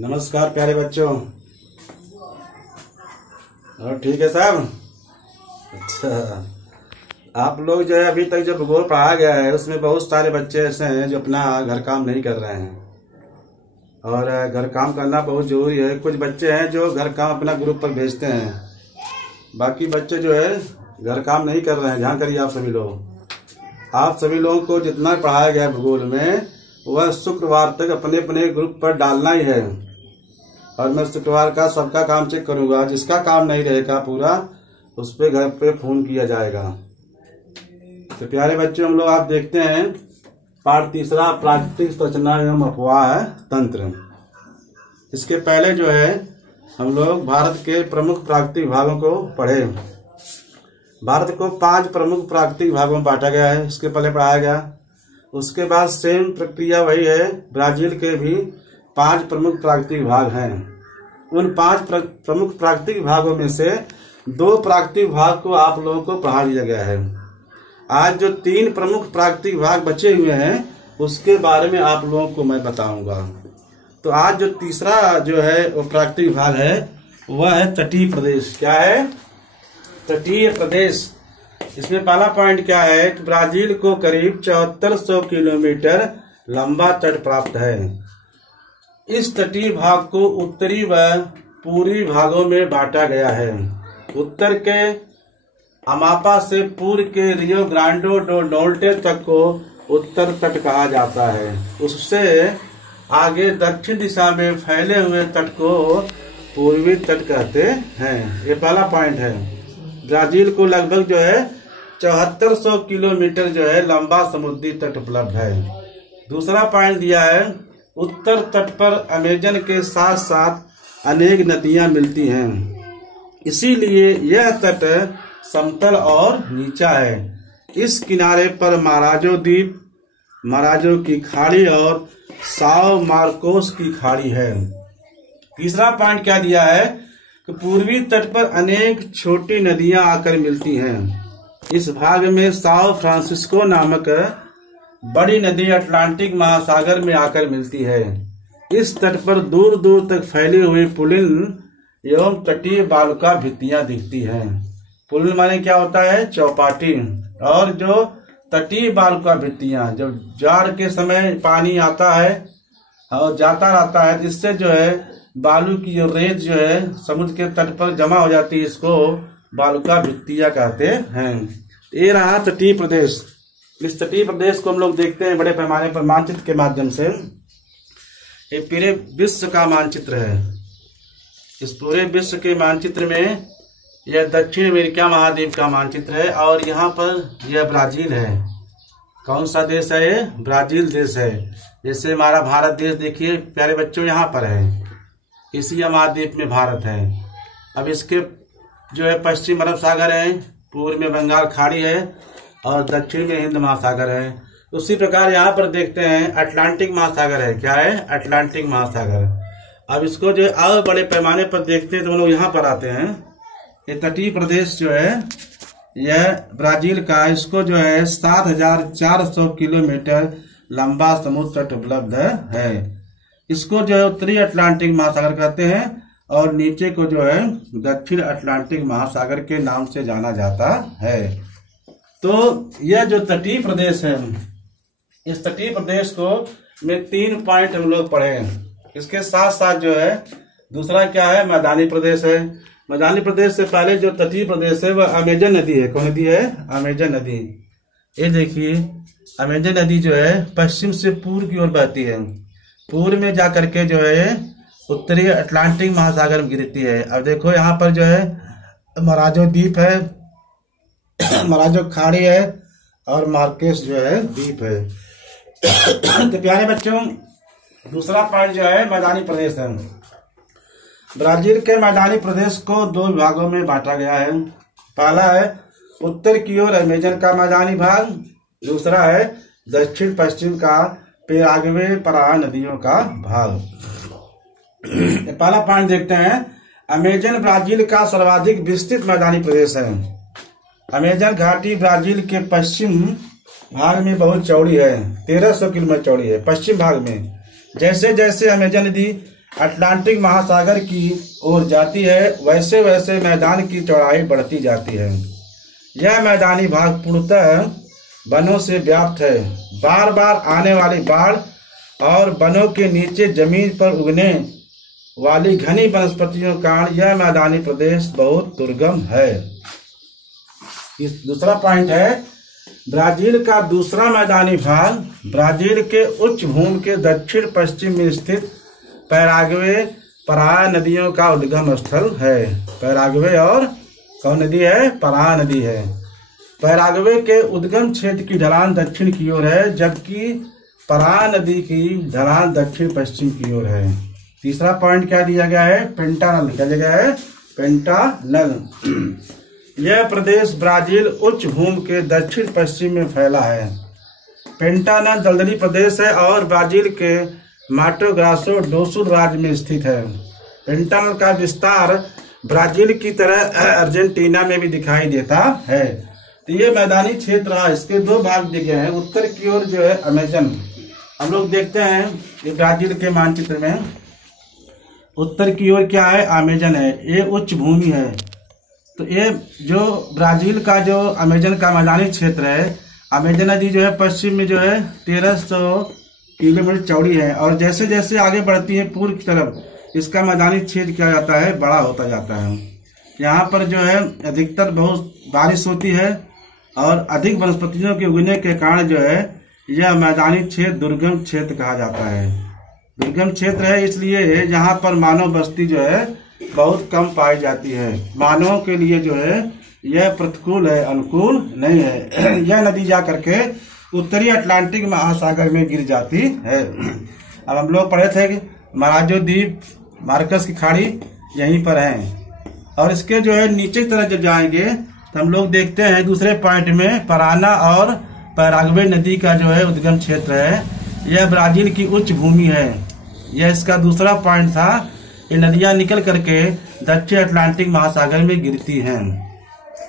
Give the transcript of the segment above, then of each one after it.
नमस्कार प्यारे बच्चों। और ठीक है साहब। अच्छा, आप लोग जो है अभी तक जो भूगोल पढ़ाया गया है उसमें बहुत सारे बच्चे ऐसे हैं जो अपना घर काम नहीं कर रहे हैं, और घर काम करना बहुत जरूरी है। कुछ बच्चे हैं जो घर काम अपना ग्रुप पर भेजते हैं, बाकी बच्चे जो है घर काम नहीं कर रहे हैं। ध्यान करिए आप सभी लोग। आप सभी लोगों को जितना पढ़ाया गया भूगोल में वह शुक्रवार तक अपने अपने ग्रुप पर डालना ही है, और मैं शुक्रवार का सबका काम चेक करूंगा। जिसका काम नहीं रहेगा पूरा उस पे घर पे फोन किया जाएगा। तो प्यारे बच्चों, हम लोग आप देखते हैं पाठ तीसरा, प्राकृतिक संरचना एवं अपवाह तंत्र। इसके पहले जो है हम लोग भारत के प्रमुख प्राकृतिक विभागों को पढ़े। भारत को 5 प्रमुख प्राकृतिक विभागों में बांटा गया है, इसके पहले पढ़ाया गया। उसके बाद सेम प्रक्रिया वही है, ब्राजील के भी 5 प्रमुख प्राकृतिक विभाग हैं। उन 5 प्रमुख प्राकृतिक विभागों में से 2 प्राकृतिक विभाग को आप लोगों को पढ़ा दिया गया है। आज जो 3 प्रमुख प्राकृतिक विभाग बचे हुए हैं उसके बारे में आप लोगों को मैं बताऊंगा। तो आज जो तीसरा जो है वो प्राकृतिक विभाग है वह है तटीय प्रदेश। क्या है? तटीय प्रदेश। इसमें पहला पॉइंट क्या है कि ब्राजील को करीब 7400 किलोमीटर लंबा तट प्राप्त है। इस तटीय भाग को उत्तरी व पूर्वी भागों में बांटा गया है। उत्तर के अमापा से पूर्व के रियो ग्रांडे डो नॉर्टे तक को उत्तर तट कहा जाता है। उससे आगे दक्षिण दिशा में फैले हुए तट को पूर्वी तट कहते हैं। ये पहला पॉइंट है। ब्राजील को लगभग जो है 7400 किलोमीटर जो है लंबा समुद्री तट उपलब्ध है। दूसरा पॉइंट दिया है, उत्तर तट पर अमेजन के साथ साथ अनेक नदियां मिलती हैं, इसीलिए यह तट समतल और नीचा है। इस किनारे पर माराजो द्वीप, माराजो की खाड़ी और साओ मार्कोस की खाड़ी है। तीसरा पॉइंट क्या दिया है कि पूर्वी तट पर अनेक छोटी नदियां आकर मिलती हैं। इस भाग में साओ फ्रांसिस्को नामक बड़ी नदी अटलांटिक महासागर में आकर मिलती है। इस तट पर दूर दूर तक फैली हुई पुलिन एवं तटीय बालुका भित्तियां दिखती हैं। पुलिन माने क्या होता है? चौपाटी। और जो तटीय बालुका भित्तियां, जब जाड़ के समय पानी आता है और जाता रहता है, जिससे जो है बालू की जो रेत जो है समुद्र के तट पर जमा हो जाती है, इसको बालुका भित्तियां कहते हैं। ये रहा तटीय प्रदेश। इस तटीय प्रदेश को हम लोग देखते हैं बड़े पैमाने पर मानचित्र के माध्यम से। ये पूरे विश्व का मानचित्र है। इस पूरे विश्व के मानचित्र में यह दक्षिण अमेरिका महाद्वीप का मानचित्र है, और यहाँ पर यह ब्राजील है। कौन सा देश है ये? ब्राजील देश है। जैसे हमारा भारत देश देखिए प्यारे बच्चों, यहाँ पर है, इसी महाद्वीप में भारत है। अब इसके जो है पश्चिम अरब सागर है, पूर्व में बंगाल खाड़ी है और दक्षिण में हिंद महासागर है। उसी प्रकार यहाँ पर देखते हैं अटलांटिक महासागर है। क्या है? अटलांटिक महासागर। अब इसको जो और बड़े पैमाने पर देखते हैं तो हम लोग यहाँ पर आते हैं। ये तटीय प्रदेश जो है यह ब्राजील का, इसको जो है 7400 किलोमीटर लंबा समुद्र तट उपलब्ध है। इसको जो है उत्तरी अटलांटिक महासागर कहते हैं, और नीचे को जो है दक्षिण अटलांटिक महासागर के नाम से जाना जाता है। तो यह जो तटीय प्रदेश है, इस तटीय प्रदेश को में 3 पॉइंट हम लोग पढ़े। इसके साथ साथ जो है दूसरा क्या है? मैदानी प्रदेश है। मैदानी प्रदेश से पहले जो तटीय प्रदेश है वह अमेजन नदी है। कौन नदी है? अमेजन नदी। ये देखिए अमेजन नदी जो है पश्चिम से पूर्व की ओर बहती है। पूर्व में जाकर के जो है उत्तरी अटलांटिक महासागर में गिरती है। अब देखो यहाँ पर जो है मराजो द्वीप है, मराजो खाड़ी है, और मार्केस जो है द्वीप है। तो प्यारे बच्चों, दूसरा पॉइंट जो है मैदानी प्रदेश है। ब्राजील के मैदानी प्रदेश को 2 विभागों में बांटा गया है। पहला है उत्तर की ओर अमेजन का मैदानी भाग, दूसरा है दक्षिण पश्चिम का पेराग्वे पराहा नदियों का भाग। पहला पॉइंट देखते हैं। अमेजन ब्राजील का सर्वाधिक विस्तृत मैदानी प्रदेश है। अमेजन घाटी ब्राजील के पश्चिम भाग में बहुत चौड़ी है, 1300 किलोमीटर चौड़ी है। पश्चिम भाग में जैसे जैसे अमेजन नदी अटलांटिक महासागर की ओर जाती है, वैसे वैसे मैदान की चौड़ाई बढ़ती जाती है। यह मैदानी भाग पूर्णतः वनों से व्याप्त है। बार बार आने वाली बाढ़ और वनों के नीचे जमीन पर उगने वाली घनी वनस्पतियों के कारण यह मैदानी प्रदेश बहुत दुर्गम है। दूसरा पॉइंट है, ब्राजील का दूसरा मैदानी भाग ब्राजील के उच्च भूमि के दक्षिण पश्चिम में स्थित पैराग्वे पराया नदियों का उद्गम स्थल है। पैराग्वे और कौन नदी है? पराया नदी है। पैराग्वे के उद्गम क्षेत्र की ढलान दक्षिण की ओर है, जबकि पराया नदी की ढलान दक्षिण पश्चिम की ओर है। तीसरा पॉइंट क्या दिया गया है? पेंटानल। क्या दिया गया है? पेंटानल। यह प्रदेश ब्राजील उच्च भूमि के दक्षिण पश्चिम में फैला है। पेंटानल दलदली प्रदेश है और ब्राजील के माटो ग्रासो डो सुल राज्य में स्थित है। पेंटानल का विस्तार ब्राजील की तरह अर्जेंटीना में भी दिखाई देता है। तो ये मैदानी क्षेत्र है, इसके दो भाग दिए गए हैं। उत्तर की ओर जो है अमेजन, हम लोग देखते हैं ये ब्राजील के मानचित्र में उत्तर की ओर क्या है? अमेजन है, ये उच्च भूमि है। तो ये जो ब्राजील का जो अमेजन का मैदानी क्षेत्र है, अमेजन नदी जो है पश्चिम में जो है 1300 किलोमीटर चौड़ी है और जैसे जैसे आगे बढ़ती है पूर्व की तरफ इसका मैदानी क्षेत्र क्या जाता है? बड़ा होता जाता है। यहाँ पर जो है अधिकतर बहुत बारिश होती है और अधिक वनस्पतियों के उगने के कारण जो है यह मैदानी क्षेत्र दुर्गम क्षेत्र कहा जाता है। दुर्गम क्षेत्र है इसलिए यहाँ पर मानव बस्ती जो है बहुत कम पाई जाती है। मानवों के लिए जो है यह प्रतिकूल है, अनुकूल नहीं है। यह नदी जा करके उत्तरी अटलांटिक महासागर में गिर जाती है। अब हम लोग पढ़े थे कि मराजो द्वीप, मार्कस की खाड़ी यहीं पर है और इसके जो है नीचे की तरफ जब जाएंगे तो हम लोग देखते हैं दूसरे पॉइंट में पराना और पैराग्वे नदी का जो है उद्गम क्षेत्र है। यह ब्राजील की उच्च भूमि है। यह इसका दूसरा पॉइंट था। ये नदियां निकल करके दक्षिण अटलांटिक महासागर में गिरती हैं।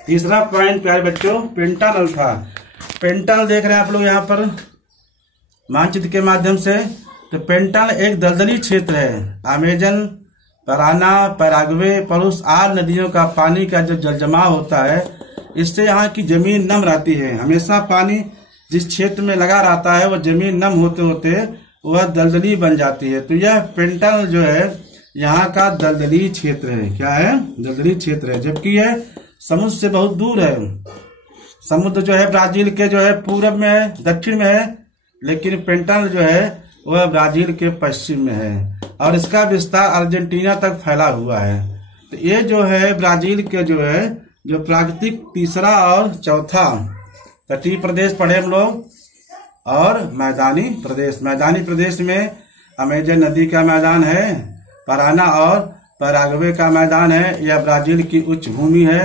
तीसरा पॉइंट प्यारे बच्चों पेंटानल था। पेंटानल देख रहे हैं आप लोग यहाँ पर मानचित्र के माध्यम से। तो पेंटानल एक दलदली क्षेत्र है। अमेजन, पराना, पैराग्वे, परुस आदि नदियों का पानी का जो जलजमाव होता है इससे यहाँ की जमीन नम रहती है। हमेशा पानी जिस क्षेत्र में लगा रहता है वह जमीन नम होते होते वह दलदली बन जाती है। तो यह पेंटानल जो है यहाँ का दलदली क्षेत्र है। क्या है? दलदली क्षेत्र है, जबकि यह समुद्र से बहुत दूर है। समुद्र जो है ब्राजील के जो है पूरब में है, दक्षिण में है, लेकिन पेंटानल जो है वह ब्राजील के पश्चिम में है और इसका विस्तार अर्जेंटीना तक फैला हुआ है। तो ये जो है ब्राजील के जो है जो प्राकृतिक तीसरा और चौथा तटीय प्रदेश पढ़े हम लोग और मैदानी प्रदेश। मैदानी प्रदेश में अमेजन नदी का मैदान है, पराना और पैराग्वे का मैदान है। यह ब्राजील की उच्च भूमि है,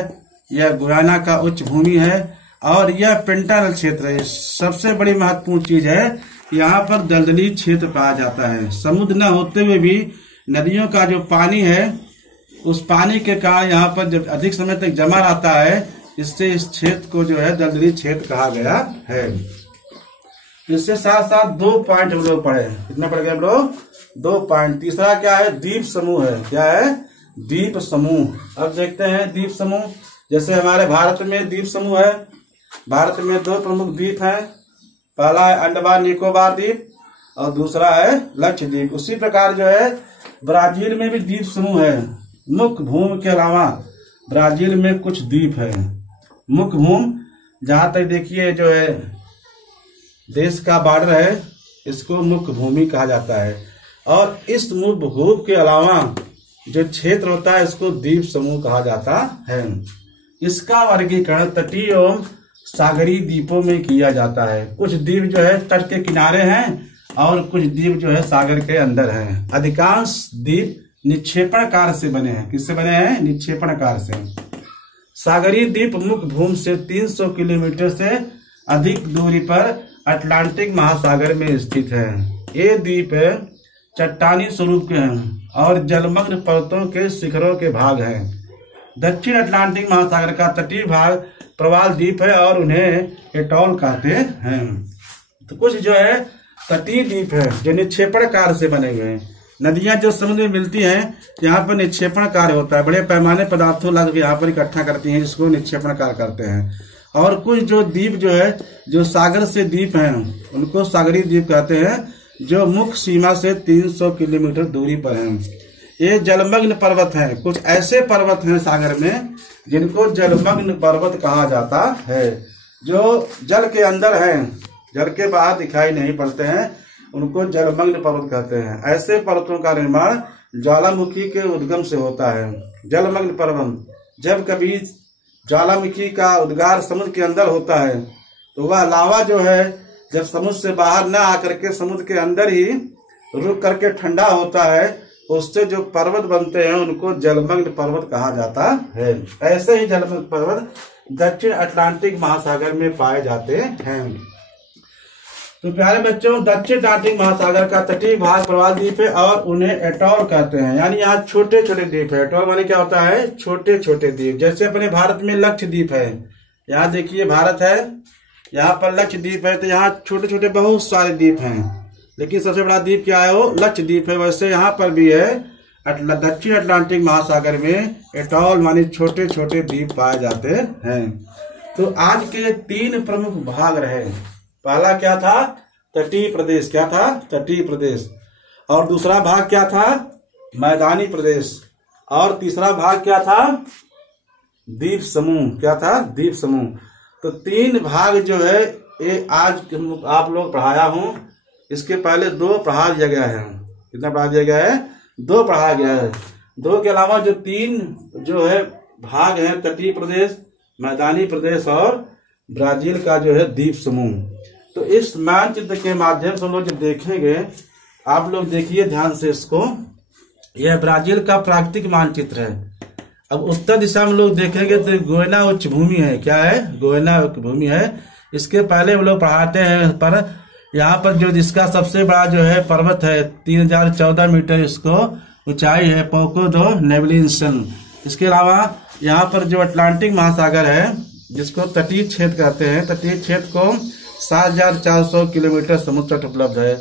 यह गुयाना का उच्च भूमि है और यह पेंटानल क्षेत्र है। सबसे बड़ी महत्वपूर्ण चीज है यहाँ पर दलदली क्षेत्र पाया जाता है। समुद्र न होते हुए भी नदियों का जो पानी है उस पानी के कारण यहाँ पर जब अधिक समय तक जमा रहता है इससे इस क्षेत्र को जो है दलदली क्षेत्र कहा गया है। इससे साथ साथ दो पॉइंट हम लोग पढ़े। कितना पढ़ गए हम लोग? 2 पॉइंट। तीसरा क्या है? द्वीप समूह है। क्या है? द्वीप समूह। अब देखते हैं द्वीप समूह। जैसे हमारे भारत में द्वीप समूह है। भारत में 2 प्रमुख द्वीप हैं। पहला है अंडमान निकोबार द्वीप और दूसरा है लक्षद्वीप। उसी प्रकार जो है ब्राजील में भी द्वीप समूह है। मुख्य भूमि के अलावा ब्राजील में कुछ द्वीप है। मुख्य भूमि जहां तक देखिए जो है देश का बॉर्डर है इसको मुख्य भूमि कहा जाता है और इस मुख्य भूमि के अलावा जो क्षेत्र होता है इसको द्वीप समूह कहा जाता है। इसका वर्गीकरण तटीय एवं सागरीय द्वीपों में किया जाता है। कुछ द्वीप जो है तट के किनारे हैं और कुछ द्वीप जो है सागर के अंदर हैं। अधिकांश द्वीप निक्षेपणाकार से बने हैं। किससे बने हैं? निक्षेपणाकार से। सागरीय द्वीप मुख्य भूमि से 300 किलोमीटर से अधिक दूरी पर अटलांटिक महासागर में स्थित है। ये द्वीप चट्टानी स्वरूप के हैं और जलमग्न पर्वतों के शिखरों के भाग हैं। दक्षिण अटलांटिक महासागर का तटीय भाग प्रवाल द्वीप है और उन्हें एटॉल कहते हैं। तो कुछ जो है तटीय द्वीप है जो निक्षेपणाकार से बने हुए हैं। नदियां जो समुद्र में मिलती हैं, यहाँ पर निक्षेपण कार्य होता है। बड़े पैमाने पदार्थों ला के यहाँ पर इकट्ठा करती हैं, जिसको निक्षेपण कार्य करते हैं। और कुछ जो द्वीप जो है, जो सागर से द्वीप हैं, उनको सागरीय द्वीप कहते हैं, जो मुख्य सीमा से 300 किलोमीटर दूरी पर हैं। ये जलमग्न पर्वत हैं। कुछ ऐसे पर्वत हैं सागर में जिनको जलमग्न पर्वत कहा जाता है, जो जल के अंदर हैं, जल के बाहर दिखाई नहीं पड़ते हैं, उनको जलमग्न पर्वत कहते हैं। ऐसे पर्वतों का निर्माण ज्वालामुखी के उद्गम से होता है। जलमग्न पर्वत, जब कभी ज्वालामुखी का उद्गार समुद्र के अंदर होता है तो वह लावा जो है, जब समुद्र से बाहर न आकर के समुद्र के अंदर ही रुक करके ठंडा होता है, उससे जो पर्वत बनते हैं उनको जलमग्न पर्वत कहा जाता है। ऐसे ही जलमग्न पर्वत दक्षिण अटलांटिक महासागर में पाए जाते हैं। तो प्यारे बच्चों, दक्षिण अटलांटिक महासागर का तटीय भाग प्रवाल द्वीप है और उन्हें एटॉल कहते हैं। यानी यहाँ छोटे छोटे द्वीप है। एटॉल माने क्या होता है? छोटे छोटे द्वीप। जैसे अपने भारत में लक्षद्वीप है, यहाँ देखिए भारत है, यहाँ पर लक्षद्वीप है, तो यहाँ छोटे छोटे बहुत सारे द्वीप हैं, लेकिन सबसे बड़ा द्वीप क्या है? वो लक्षद्वीप है। वैसे यहाँ पर भी है, दक्षिण अटलांटिक महासागर में एटॉल माने छोटे छोटे द्वीप पाए जाते हैं। तो आज के 3 प्रमुख भाग रहे। पहला क्या था? तटीय प्रदेश। क्या था? तटीय प्रदेश। और दूसरा भाग क्या था? मैदानी प्रदेश। और तीसरा भाग क्या था? द्वीप समूह। क्या था? द्वीप समूह। तो 3 भाग जो है ये आज आप लोग पढ़ाया हूं। इसके पहले 2 पढ़ा दिया गया है। कितना पढ़ा दिया गया है? 2 पढ़ाया गया है। 2 के अलावा जो 3 जो है भाग है, तटीय प्रदेश, मैदानी प्रदेश और ब्राजील का जो है द्वीप समूह। तो इस मानचित्र के माध्यम से हम लोग जब देखेंगे, आप लोग देखिए ध्यान से इसको, यह ब्राजील का प्राकृतिक मानचित्र है। अब उत्तर दिशा में लोग देखेंगे तो गोयना उच्च भूमि है। क्या है? गोयना उच्च भूमि है। इसके पहले हम लोग पढ़ाते हैं, पर यहाँ पर जो जिसका सबसे बड़ा जो है पर्वत है, 3014 मीटर इसको ऊंचाई है, पोको दो नेवलिनसन। इसके अलावा यहाँ पर जो अटलांटिक महासागर है, जिसको तटीय क्षेत्र कहते हैं, तटीय क्षेत्र को 7400 किलोमीटर समुद्र तट उपलब्ध है।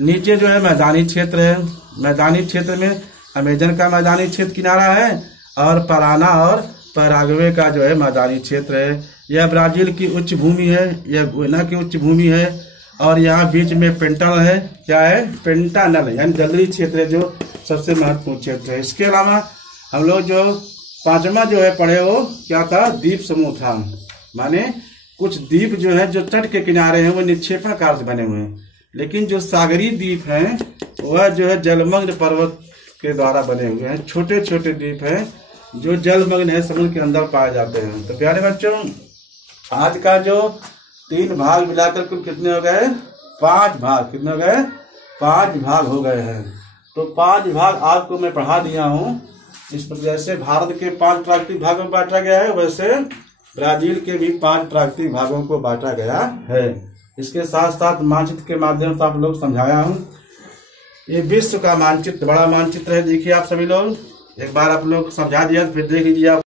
नीचे जो है मैदानी क्षेत्र है। मैदानी क्षेत्र में अमेजन का मैदानी क्षेत्र किनारा है और पराना और पैराग्वे का जो है मैदानी क्षेत्र है। यह ब्राजील की उच्च भूमि है, यह गोयना की उच्च भूमि है और यहाँ बीच में पेंटानल है। क्या है? पेंटानल यानी दलदली क्षेत्र है, जो सबसे महत्वपूर्ण क्षेत्र है। इसके अलावा हम लोग जो 5वां जो है पढ़े, वो क्या था? द्वीप समूह था। माने कुछ द्वीप जो है जो तट के किनारे हैं वो निक्षेपण कार्य से बने हुए हैं, लेकिन जो सागरीय द्वीप हैं वह जो है जलमग्न पर्वत के द्वारा बने हुए हैं। छोटे छोटे द्वीप हैं जो जलमग्न है, समुद्र के अंदर पाए जाते हैं। तो प्यारे बच्चों, आज का जो 3 भाग मिलाकर कुल कितने हो गए? 5 भाग। कितने हो गए? 5 भाग हो गए हैं। तो 5 भाग आपको मैं पढ़ा दिया हूँ। इस पर जैसे भारत के 5 प्राकृतिक भागों में बांटा गया है, वैसे ब्राजील के भी 5 प्राकृतिक भागों को बांटा गया है। इसके साथ साथ मानचित्र के माध्यम से आप लोग समझाया हूँ। ये विश्व का मानचित्र, बड़ा मानचित्र है। देखिए आप सभी लोग, एक बार आप लोग समझा दिया, फिर देख लीजिए आप।